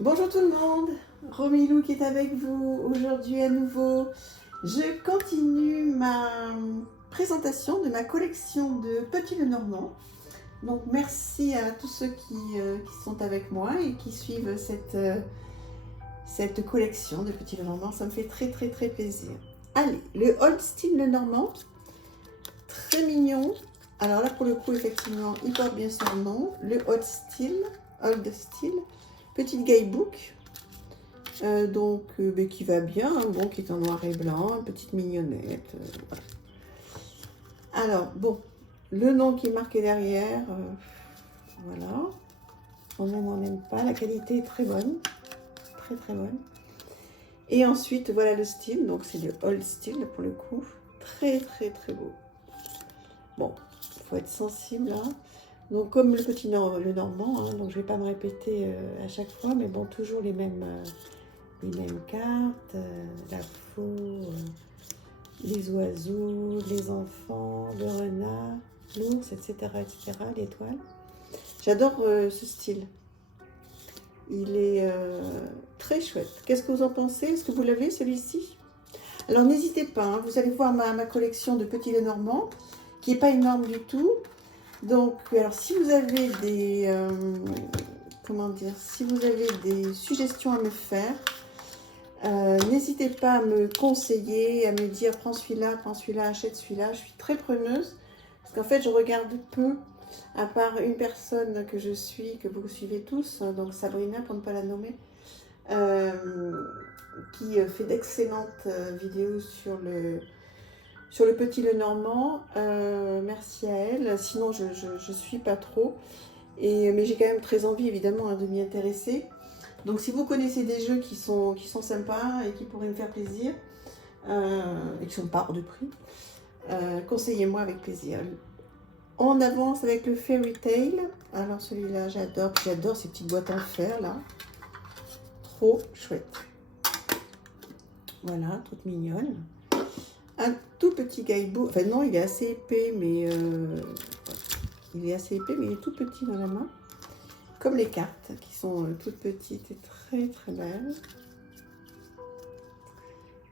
Bonjour tout le monde, Romilou qui est avec vous aujourd'hui à nouveau. Je continue ma présentation de ma collection de Petit Lenormand. Donc merci à tous ceux qui sont avec moi et qui suivent cette collection de Petit Lenormand. Ça me fait très plaisir. Allez, le Holstein Lenormand, très mignon. Alors là pour le coup effectivement il porte bien son nom, le Holstein, petite guidebook. Qui va bien, hein, bon, qui est en noir et blanc, une petite mignonnette. Voilà. Alors, bon, le nom qui est marqué derrière, voilà. On aime, on n'aime pas. La qualité est très bonne, très bonne. Et ensuite, voilà le style, donc c'est le Old Style pour le coup. Très beau. Bon, il faut être sensible, hein. Donc, comme le petit le normand, hein, donc je ne vais pas me répéter à chaque fois, mais bon, toujours les mêmes cartes, la faux, les oiseaux, les enfants, le renard, l'ours, etc., l'étoile. J'adore ce style. Il est très chouette. Qu'est-ce que vous en pensez? Est-ce que vous l'avez celui-ci? Alors n'hésitez pas, hein, vous allez voir ma collection de petits Lenormand, qui n'est pas énorme du tout. Donc, alors si vous avez des, si vous avez des suggestions à me faire, n'hésitez pas à me conseiller, à me dire prends celui-là, achète celui-là. Je suis très preneuse parce qu'en fait je regarde peu, à part une personne que je suis, que vous suivez tous, donc Sabrina pour ne pas la nommer, qui fait d'excellentes vidéos sur le petit Lenormand. Merci à elle, sinon je suis pas trop, mais j'ai quand même très envie évidemment hein, de m'y intéresser. Donc si vous connaissez des jeux qui sont sympas et qui pourraient me faire plaisir, et qui sont pas hors de prix, conseillez-moi avec plaisir. On avance avec le Fairy Tail. Alors celui-là j'adore, j'adore ces petites boîtes en fer là. Trop chouette. Voilà, toute mignonne. Un tout petit guidebook, enfin non il est assez épais, mais il est tout petit dans la main. Comme les cartes qui sont toutes petites et très belles.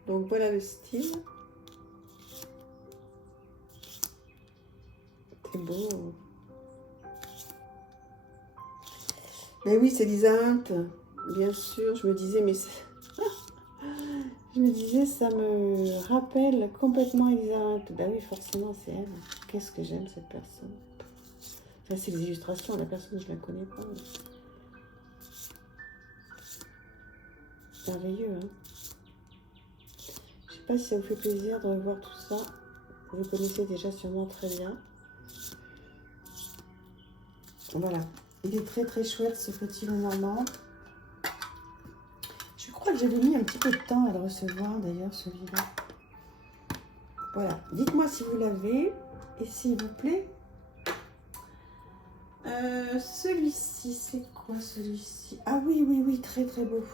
Donc voilà le style. C'est beau. Mais oui, c'est Lisa Hunt, bien sûr. Je me disais, je me disais, ça me rappelle complètement Lisa Hunt. Bah oui, forcément, c'est elle. Qu'est-ce que j'aime cette personne. Enfin, c'est les illustrations, la personne, je la connais pas. Merveilleux, hein. Je sais pas si ça vous fait plaisir de revoir tout ça. Vous connaissez déjà sûrement très bien. Voilà. Il est très chouette ce petit Lenormand. Je crois que j'avais mis un petit peu de temps à le recevoir d'ailleurs celui-là. Voilà. Dites-moi si vous l'avez et s'il vous plaît. Celui-ci, c'est quoi celui-ci? Ah oui, très beau.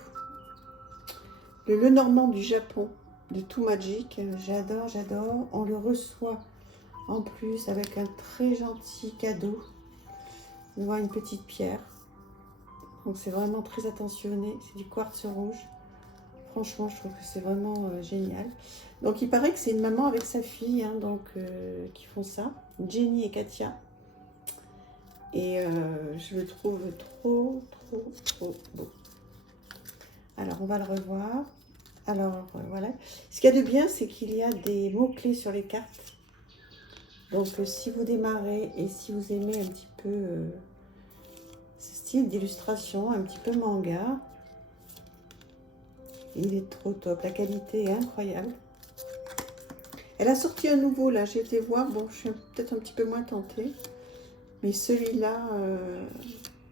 Le Lenormand du Japon de Too Magic. J'adore. On le reçoit en plus avec un très gentil cadeau. On voit une petite pierre. Donc c'est vraiment très attentionné. C'est du quartz rouge. Franchement, je trouve que c'est vraiment génial. Donc il paraît que c'est une maman avec sa fille hein, qui font ça. Jenny et Katia. Et je le trouve trop beau. Alors on va le revoir. Alors voilà. Ce qu'il y a de bien, c'est qu'il y a des mots-clés sur les cartes. Donc si vous démarrez et si vous aimez un petit peu ce style d'illustration, un petit peu manga, il est trop top. La qualité est incroyable. Elle a sorti un nouveau là, j'ai été voir. Bon, je suis peut-être un petit peu moins tentée. Mais celui-là,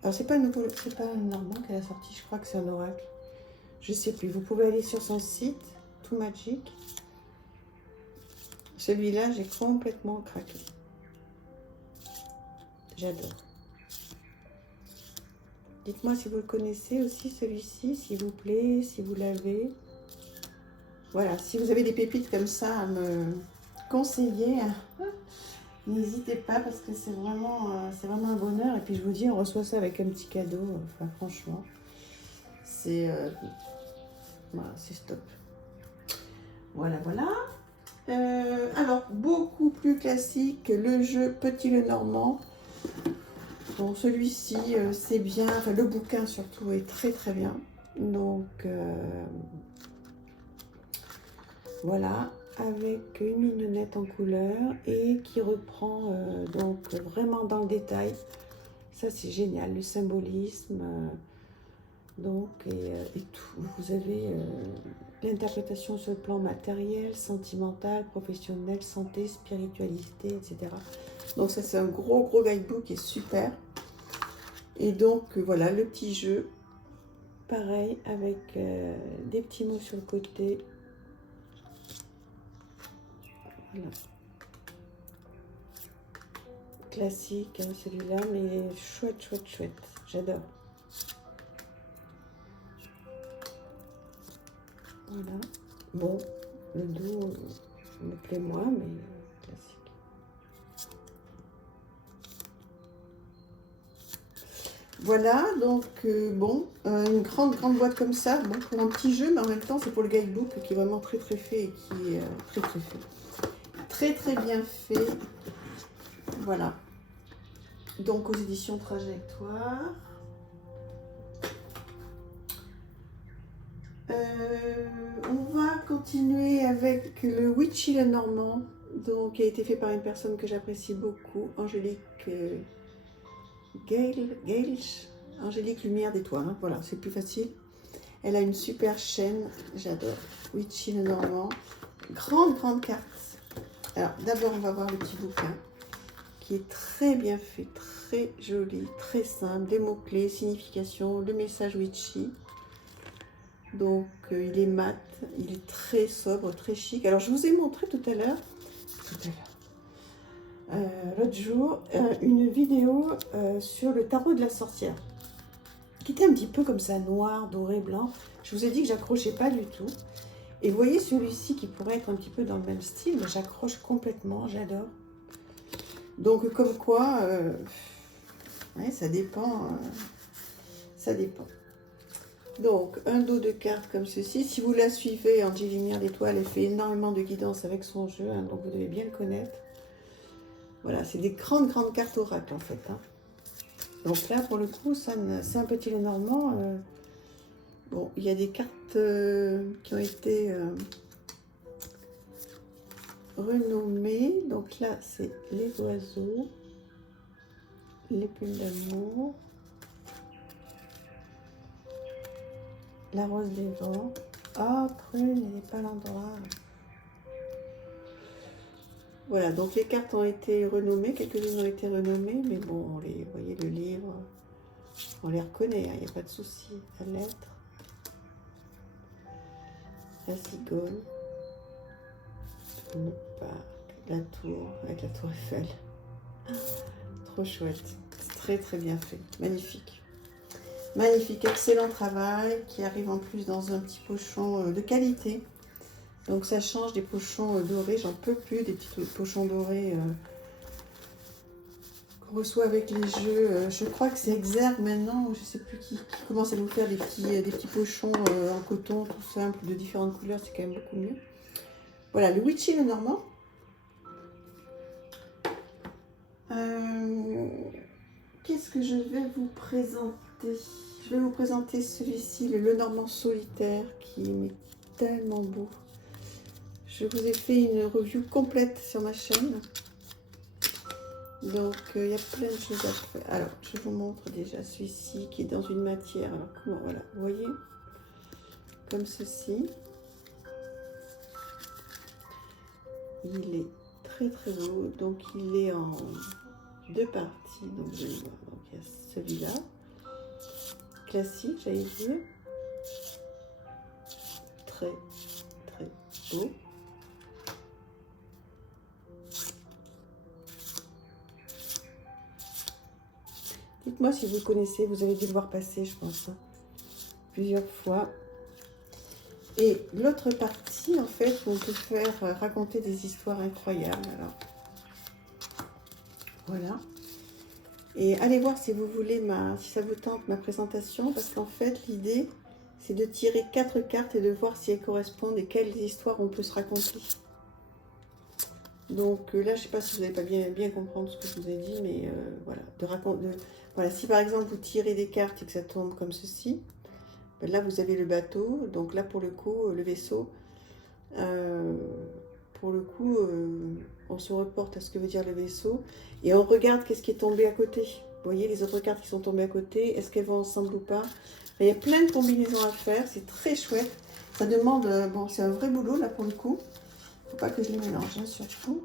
alors c'est pas un Normand qu'elle a sorti, je crois que c'est un oracle. Je sais plus, vous pouvez aller sur son site, Too Magic. Celui-là, j'ai complètement craqué. J'adore. Dites-moi si vous le connaissez aussi, celui-ci, s'il vous plaît, si vous l'avez. Voilà, si vous avez des pépites comme ça à me conseiller, n'hésitez pas parce que c'est vraiment un bonheur. Et puis je vous dis, on reçoit ça avec un petit cadeau, enfin franchement. C'est voilà, c'est stop. Voilà, voilà. Alors, beaucoup plus classique, le jeu Petit le Normand. Bon, celui-ci, c'est bien. Enfin, le bouquin, surtout, est très, très bien. Donc, voilà, avec une mignonnette en couleur et qui reprend donc vraiment dans le détail. Ça, c'est génial, le symbolisme. Donc, et tout. Vous avez l'interprétation sur le plan matériel, sentimental, professionnel, santé, spiritualité, etc. Donc ça, c'est un gros guidebook qui est super. Et donc, voilà, le petit jeu. Pareil, avec des petits mots sur le côté. Voilà. Classique, hein, celui-là, mais chouette, chouette, chouette. J'adore. Voilà. Bon, le dos me plaît moins, mais classique. Voilà, donc bon, une grande boîte comme ça, bon, pour un petit jeu, mais en même temps, c'est pour le guidebook qui est vraiment très fait et qui est très fait. Très bien fait. Voilà. Donc aux éditions Trajectoire. On va continuer avec le Witchy le Normand, donc qui a été fait par une personne que j'apprécie beaucoup, Angélique Gailch, Angélique Lumière des Toits, hein, voilà, c'est plus facile. Elle a une super chaîne, j'adore. Witchy le Normand, grande carte. Alors d'abord on va voir le petit bouquin qui est très bien fait, très joli, très simple, des mots-clés, signification, le message Witchy. Donc il est mat, il est très sobre, très chic. Alors je vous ai montré tout à l'heure, l'autre jour, une vidéo sur le tarot de la sorcière, qui était un petit peu comme ça, noir, doré, blanc. Je vous ai dit que j'accrochais pas du tout. Et vous voyez celui-ci qui pourrait être un petit peu dans le même style, mais j'accroche complètement, j'adore. Donc comme quoi, ouais, ça dépend, ça dépend. Donc, un dos de cartes comme ceci. Si vous la suivez, Angélique Lumière d'Étoile, elle fait énormément de guidance avec son jeu, hein, donc vous devez bien le connaître. Voilà, c'est des grandes cartes oracles en fait. Hein. Donc là, pour le coup, c'est un petit le Normand. Bon, il y a des cartes qui ont été renommées. Donc là, c'est les oiseaux, les plumes d'amour, la rose des vents. Ah, prune, elle n'est pas à l'endroit. Voilà, donc les cartes ont été renommées, quelques-unes ont été renommées, mais bon, vous voyez le livre, on les reconnaît, il n'y a pas de souci. La lettre, la cigogne, le parc, la tour, avec la tour Eiffel. Trop chouette, c'est très bien fait, magnifique. Magnifique, excellent travail, qui arrive en plus dans un petit pochon de qualité. Donc ça change des pochons dorés, j'en peux plus, des petits pochons dorés qu'on reçoit avec les jeux. Je crois que c'est Exergue maintenant, je ne sais plus qui commence à nous faire des petits pochons en coton tout simple, de différentes couleurs, c'est quand même beaucoup mieux. Voilà, le Witchy le Normand. Qu'est-ce que je vais vous présenter? Je vais vous présenter celui-ci, le Normand solitaire, qui est tellement beau. Je vous ai fait une review complète sur ma chaîne. Donc, il y a plein de choses à faire. Alors, je vous montre déjà celui-ci qui est dans une matière. Alors, comment, voilà, vous voyez, comme ceci. Il est très beau. Donc, il est en deux parties. Donc, vous allez voir. Donc, il y a celui-là. Classique, j'allais dire. Très beau. Dites-moi si vous connaissez, vous avez dû le voir passer, je pense, hein, plusieurs fois. Et l'autre partie, en fait, on peut faire raconter des histoires incroyables. Alors, voilà. Et allez voir si vous voulez si ça vous tente ma présentation, parce qu'en fait, l'idée, c'est de tirer 4 cartes et de voir si elles correspondent et quelles histoires on peut se raconter. Donc là, je ne sais pas si vous n'allez pas bien comprendre ce que je vous ai dit, mais voilà. Voilà, si par exemple vous tirez des cartes et que ça tombe comme ceci, ben là vous avez le bateau. Donc là, pour le coup, le vaisseau, pour le coup, on se reporte à ce que veut dire le vaisseau et on regarde qu'est-ce qui est tombé à côté. Vous voyez les autres cartes qui sont tombées à côté, est-ce qu'elles vont ensemble ou pas? Il y a plein de combinaisons à faire, c'est très chouette. Ça demande, bon, c'est un vrai boulot là pour le coup. Faut pas que je les mélange, hein, surtout.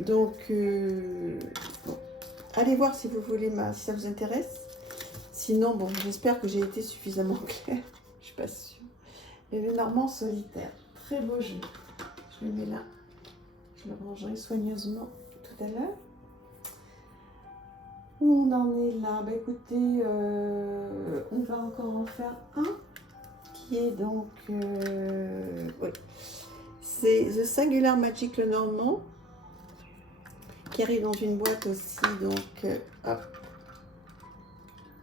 Donc, bon. Allez voir si vous voulez, si ça vous intéresse. Sinon, bon, j'espère que j'ai été suffisamment claire. Je suis pas sûre. Et le Normand solitaire, très beau jeu. Je le mets là. Je le rangerai soigneusement tout à l'heure. Où on en est là? Bah écoutez, on va encore en faire un qui est donc, oui, c'est The Singular Magic Le Normand qui arrive dans une boîte aussi, donc hop,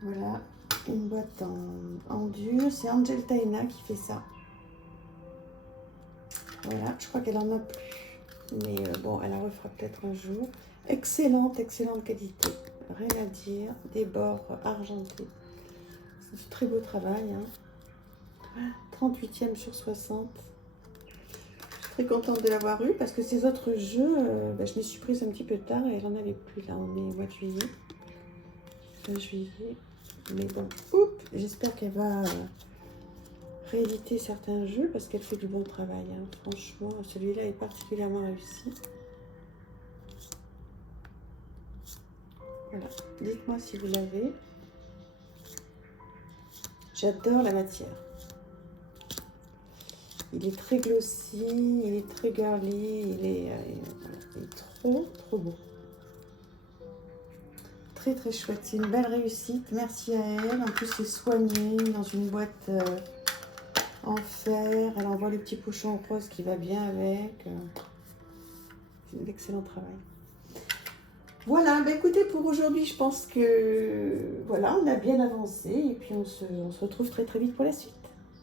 voilà, une boîte en dur. C'est Angel Taina qui fait ça. Voilà, je crois qu'elle en a plus, mais bon, elle la refera peut-être un jour. Excellente, excellente qualité, rien à dire, des bords argentés. C'est du très beau travail, hein. 38e sur 60. Je suis très contente de l'avoir eu parce que ces autres jeux, je les suis prise un petit peu tard et elle n'en avait plus là, on est au mois de juillet. Fin juillet. Mais bon, j'espère qu'elle va rééditer certains jeux parce qu'elle fait du bon travail, hein. Franchement, celui-là est particulièrement réussi. Voilà, dites-moi si vous l'avez. J'adore la matière. Il est très glossy, il est très girly, il est trop beau. Très très chouette, c'est une belle réussite, merci à elle. En plus c'est soigné dans une boîte en fer, elle envoie le petit pochon rose qui va bien avec. C'est un excellent travail. Voilà, bah écoutez, pour aujourd'hui, je pense que voilà, on a bien avancé et puis on se retrouve très très vite pour la suite.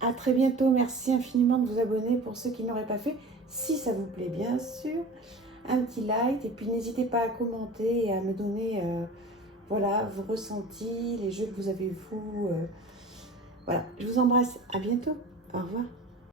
À très bientôt, merci infiniment de vous abonner pour ceux qui n'auraient pas fait, si ça vous plaît bien sûr, un petit like et puis n'hésitez pas à commenter et à me donner voilà, vos ressentis, les jeux que vous avez vous. Voilà, je vous embrasse, à bientôt, au revoir.